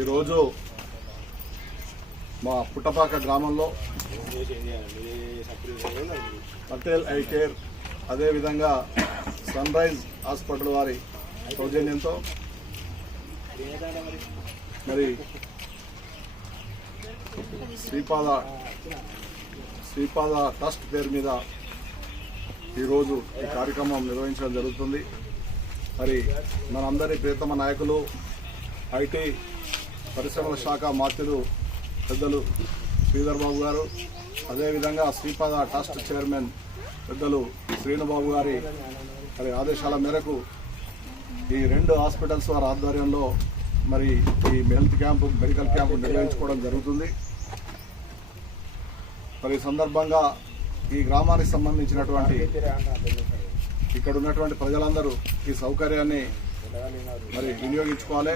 ఈరోజు మా పుట్టపాక గ్రామంలో పటేల్ ఐ కేర్ అదేవిధంగా సన్ రైజ్ హాస్పిటల్ వారి సౌజన్యంతో మరి శ్రీపాద శ్రీపాద ట్రస్ట్ పేరు మీద ఈరోజు ఈ కార్యక్రమం నిర్వహించడం జరుగుతుంది. మరి మనందరి ప్రియతమ నాయకులు ఐటీ పరిశ్రమల శాఖ మాత్యులు పెద్దలు శ్రీధర్బాబు గారు అదేవిధంగా శ్రీపాద ట్రస్ట్ చైర్మన్ పెద్దలు శ్రీనుబాబు గారి మరి ఆదేశాల మేరకు ఈ రెండు హాస్పిటల్స్ వారి ఆధ్వర్యంలో మరి ఈ హెల్త్ క్యాంపు మెడికల్ క్యాంపు నిర్వహించుకోవడం జరుగుతుంది. మరి ఈ సందర్భంగా ఈ గ్రామానికి సంబంధించినటువంటి ఇక్కడ ఉన్నటువంటి ప్రజలందరూ ఈ సౌకర్యాన్ని మరి వినియోగించుకోవాలి.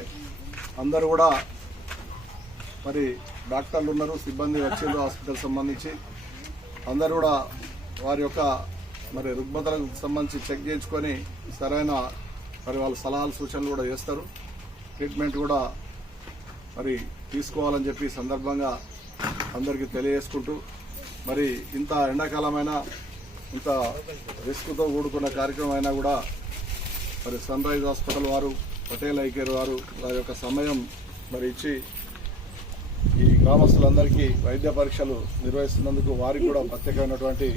అందరూ కూడా మరి డాక్టర్లు ఉన్నారు సిబ్బంది వచ్చారు హాస్పిటల్ సంబంధించి. అందరూ కూడా వారి యొక్క మరి రుగ్మతలకు సంబంధించి చెక్ చేయించుకొని సరైన మరి వాళ్ళ సలహాలు సూచనలు కూడా చేస్తారు. ట్రీట్మెంట్ కూడా మరి తీసుకోవాలని చెప్పి సందర్భంగా అందరికీ తెలియజేసుకుంటూ మరి ఇంత ఎండాకాలమైనా ఇంత రిస్క్తో కూడుకున్న కార్యక్రమం అయినా కూడా మరి సన్ రైజ్ హాస్పిటల్ వారు పటేల్ ఐకేర్ వారు వారి యొక్క సమయం మరి ఇచ్చి ఈ గ్రామస్తులందరికీ వైద్య పరీక్షలు నిర్వహిస్తున్నందుకు వారికి కూడా ప్రత్యేకమైనటువంటి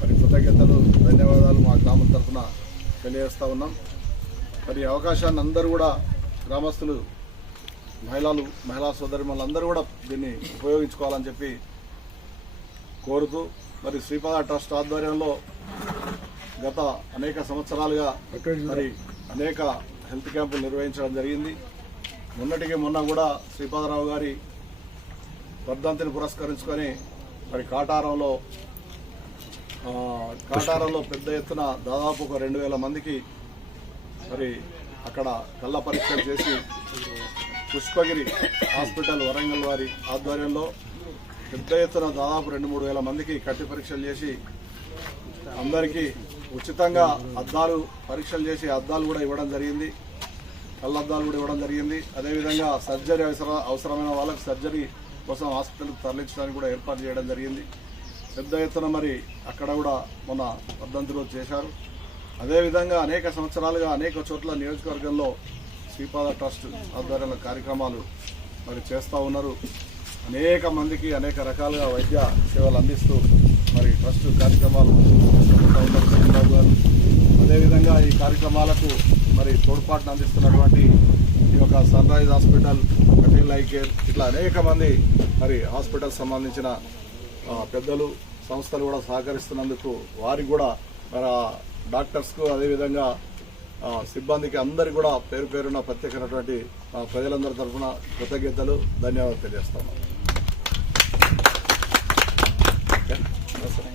మరి కృతజ్ఞతలు ధన్యవాదాలు మా గ్రామం తరఫున తెలియజేస్తా ఉన్నాం. మరి అవకాశాన్ని అందరూ కూడా గ్రామస్తులు మహిళలు మహిళా సోదరి అందరూ కూడా దీన్ని ఉపయోగించుకోవాలని చెప్పి కోరుతూ మరి శ్రీపాద ట్రస్ట్ ఆధ్వర్యంలో గత అనేక సంవత్సరాలుగా మరి అనేక హెల్త్ క్యాంపులు నిర్వహించడం జరిగింది. మొన్నటికి మొన్న కూడా శ్రీపాదరావు గారి వర్ధంతిని పురస్కరించుకొని మరి కాటారంలో కాటారంలో పెద్ద ఎత్తున దాదాపు ఒక రెండు వేల మందికి మరి అక్కడ కళ్ళ పరీక్షలు చేసి పుష్పగిరి హాస్పిటల్ వరంగల్ వారి ఆధ్వర్యంలో పెద్ద ఎత్తున దాదాపు రెండు మూడు వేల మందికి కట్టి పరీక్షలు చేసి అందరికీ ఉచితంగా అద్దాలు పరీక్షలు చేసి అద్దాలు కూడా ఇవ్వడం జరిగింది. కళ్ళద్దాలు కూడా ఇవ్వడం జరిగింది. అదేవిధంగా సర్జరీ అవసర అవసరమైన వాళ్ళకి సర్జరీ కోసం ఆసుపత్రులకు తరలించడానికి కూడా ఏర్పాటు చేయడం జరిగింది. పెద్ద ఎత్తున మరి అక్కడ కూడా మొన్న వర్ధంతిలో చేశారు. అదేవిధంగా అనేక సంవత్సరాలుగా అనేక చోట్ల నియోజకవర్గంలో శ్రీపాద ట్రస్ట్ ఆధ్వర్యంలో కార్యక్రమాలు మరి చేస్తూ ఉన్నారు. అనేక మందికి అనేక రకాలుగా వైద్య సేవలు అందిస్తూ మరి ట్రస్ట్ కార్యక్రమాలు చంద్రబాబు గారు. అదేవిధంగా ఈ కార్యక్రమాలకు మరి తోడ్పాటును అందిస్తున్నటువంటి యొక్క సన్ రైజ్ హాస్పిటల్ కటిల్ ఐ కేర్ ఇట్లా అనేక మంది మరి హాస్పిటల్ సంబంధించిన పెద్దలు సంస్థలు కూడా సహకరిస్తున్నందుకు వారికి కూడా మరి డాక్టర్స్కు అదేవిధంగా సిబ్బందికి అందరికీ కూడా పేరు పేరున ప్రత్యేకమైనటువంటి ప్రజలందరి తరఫున కృతజ్ఞతలు ధన్యవాదాలు తెలియజేస్తాను